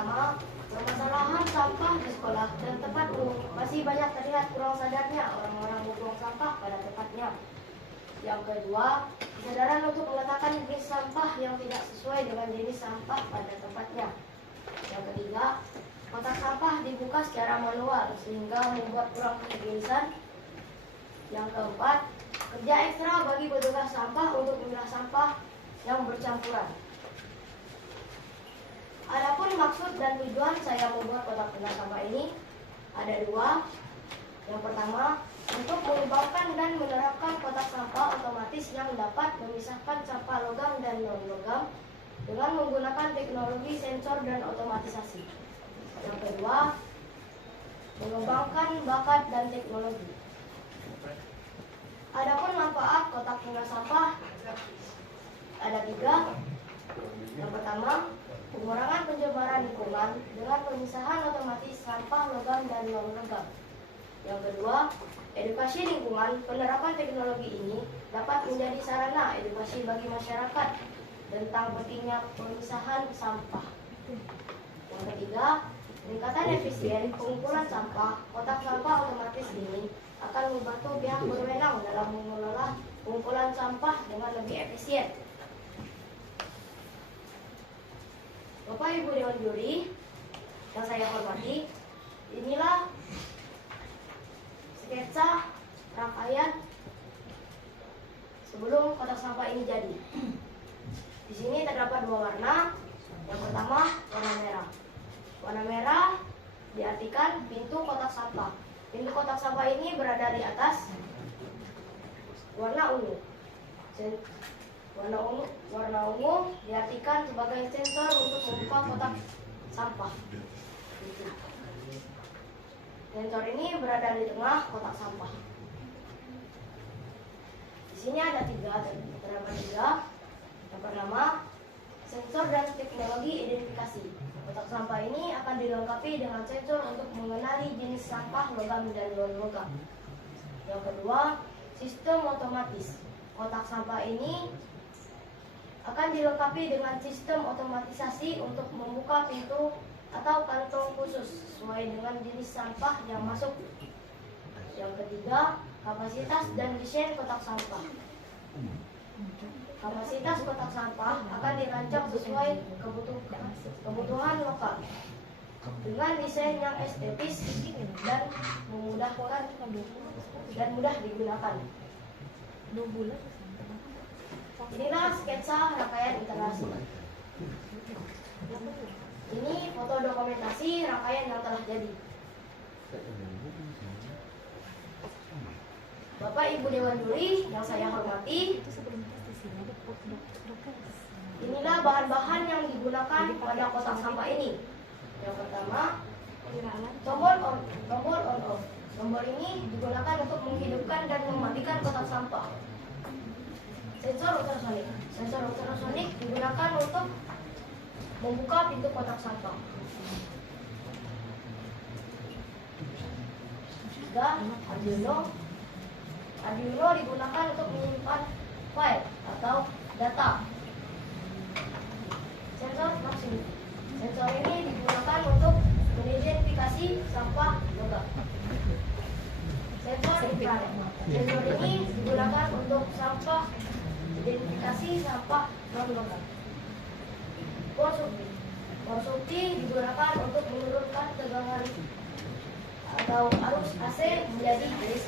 pertama, permasalahan sampah di sekolah dan tempat umum masih banyak terlihat kurang sadarnya orang-orang membuang sampah pada tempatnya. Yang kedua, kesadaran untuk meletakkan jenis sampah yang tidak sesuai dengan jenis sampah pada tempatnya. Yang ketiga, kotak sampah dibuka secara manual sehingga membuat kurang kehigienisan. Yang keempat, kerja ekstra bagi petugas sampah untuk memilah sampah yang bercampuran. Adapun maksud dan tujuan saya membuat kotak pemilah sampah ini ada dua. Yang pertama, untuk mengembangkan dan menerapkan kotak sampah otomatis yang dapat memisahkan sampah logam dan non-logam dengan menggunakan teknologi sensor dan otomatisasi. Yang kedua, mengembangkan bakat dan teknologi. Adapun manfaat kotak pemilah sampah ada tiga. Yang pertama, pengurangan pencemaran lingkungan dengan pemisahan otomatis sampah logam dan non-logam. Yang kedua, edukasi lingkungan. Penerapan teknologi ini dapat menjadi sarana edukasi bagi masyarakat tentang pentingnya pemisahan sampah. Yang ketiga, peningkatan efisien pengumpulan sampah. Kotak sampah otomatis ini akan membantu pihak berwenang dalam mengelola pengumpulan sampah dengan lebih efisien. Bapak Ibu Dewan Juri yang saya hormati, inilah sketsa rangkaian sebelum kotak sampah ini jadi. Di sini terdapat dua warna. Yang pertama, warna merah. Warna merah diartikan pintu kotak sampah. Pintu kotak sampah ini berada di atas. Warna ungu. Warna ungu diartikan sebagai sensor untuk membuka kotak sampah. Sensor ini berada di tengah kotak sampah. Di sini ada terdapat tiga. Yang pertama, sensor dan teknologi identifikasi. Kotak sampah ini akan dilengkapi dengan sensor untuk mengenali jenis sampah logam dan non-logam. Yang kedua, sistem otomatis. Kotak sampah ini akan dilengkapi dengan sistem otomatisasi untuk membuka pintu atau kantong khusus sesuai dengan jenis sampah yang masuk. Yang ketiga, kapasitas dan desain kotak sampah. Kapasitas kotak sampah akan dirancang sesuai kebutuhan lokal dengan desain yang estetis dan memudahkan dan mudah digunakan. Inilah sketsa rangkaian iterasi. Ini foto dokumentasi rangkaian yang telah jadi. Bapak Ibu Dewan Juri yang saya hormati, inilah bahan-bahan yang digunakan pada kotak sampah ini. Yang pertama, tombol on off. Tombol ini digunakan untuk menghidupkan dan mematikan kotak sampah. Sensor ultrasonik. Sensor ultrasonik digunakan untuk membuka pintu kotak sampah. Tiga, Arduino. Arduino digunakan untuk menyimpan file atau data. Sensor proximity. Sensor ini digunakan untuk mengidentifikasi sampah logam. Sensor infrared. Sensor ini digunakan untuk identifikasi sampah non-logam. Power supply digunakan untuk menurunkan tegangan atau arus AC menjadi DC.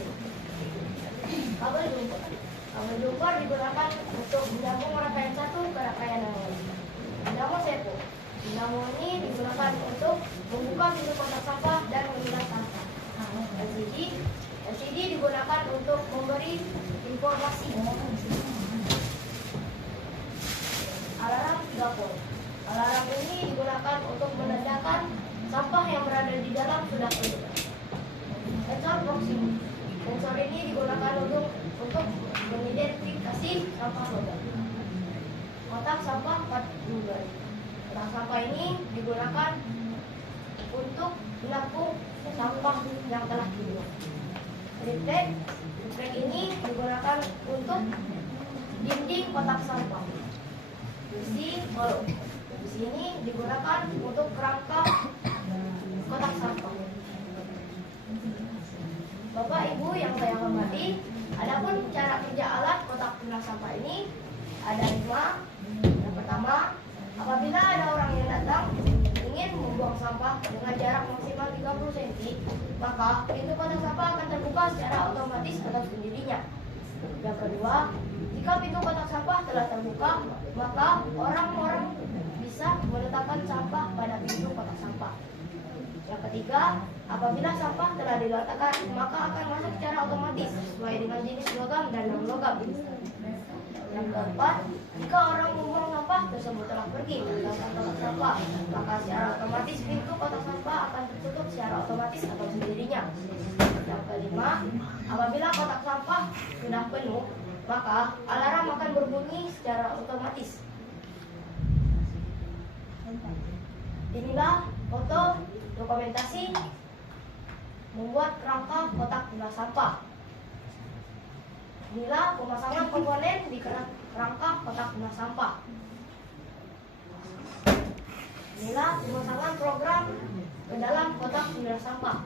Kabel jumper. Kabel jumper digunakan untuk menyambung rangkaian satu ke rangkaian yang lain. Dinamo sepo. Dinamo ini digunakan untuk membuka pintu kotak sampah dan memilah sampah. LCD digunakan untuk memberi informasi. Alarm 3 volt. Alarm ini digunakan untuk menandakan sampah yang berada di dalam sudah penuh. Sensor proximity. Sensor ini digunakan untuk mengidentifikasi sampah logam. Kotak sampah 4 bulan. Kotak sampah ini digunakan untuk menampung sampah yang telah dibuang. Refleks ini digunakan untuk dinding kotak sampah. Isi kolom. Di sini digunakan untuk kerangka kotak sampah. Bapak Ibu yang saya hormati, adapun cara kerja alat kotak pilah sampah ini ada 5. Yang pertama, apabila ada orang yang datang ingin membuang sampah dengan jarak maksimal 30 cm, maka pintu kotak sampah akan terbuka secara otomatis atau sendirinya. Yang kedua, jika pintu kotak sampah telah terbuka, maka orang-orang bisa meletakkan sampah pada pintu kotak sampah. Yang ketiga, apabila sampah telah diletakkan, maka akan masuk secara otomatis sesuai dengan jenis logam dan non-logam. Yang keempat, jika orang membuang sampah tersebut telah pergi meninggalkan kotak sampah, maka secara otomatis pintu kotak sampah akan tertutup secara otomatis atau sendirinya. Yang kelima, apabila kotak sampah sudah penuh, maka alarm akan berbunyi secara otomatis. Inilah foto dokumentasi membuat kerangka kotak pilah sampah. Inilah pemasangan komponen di kerangka kotak pilah sampah. Inilah pemasangan program ke dalam kotak pilah sampah.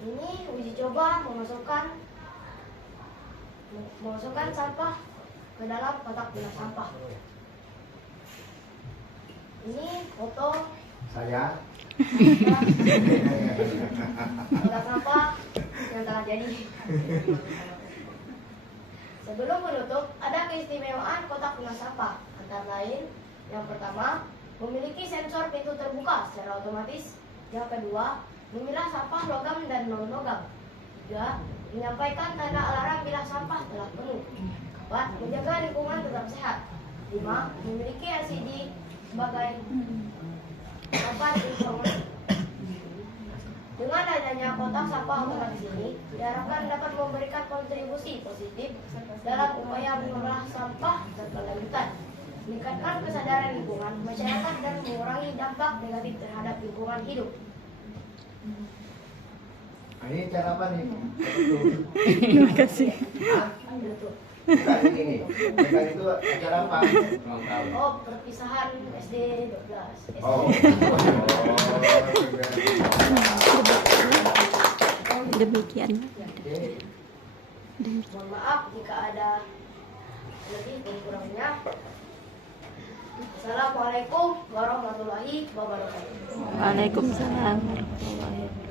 Ini uji coba memasukkan sampah ke dalam kotak pilah sampah. Ini foto saya kotak sampah yang telah jadi. Sebelum menutup, ada keistimewaan kotak pilah sampah. Antara lain, yang pertama, memiliki sensor pintu terbuka secara otomatis. Yang kedua, memilah sampah logam dan non-logam. 3. Menyampaikan tanda alarm bila sampah telah penuh. 4. Menjaga lingkungan tetap sehat. 5. Memiliki LCD sebagai papan informasi. Dengan adanya kotak sampah otomatis ini, diharapkan dapat memberikan kontribusi positif dalam upaya mengolah sampah berkelanjutan, meningkatkan kesadaran lingkungan masyarakat dan mengurangi dampak negatif terhadap lingkungan hidup. ini cara apa nih? Terima kasih. Bukan ini. Bukan itu acara apa? Oh, perpisahan SD 12. Oh. Demikian. Mohon maaf jika ada lebih dan kurangnya. Assalamualaikum warahmatullahi wabarakatuh. Waalaikumsalam warahmatullahi wabarakatuh.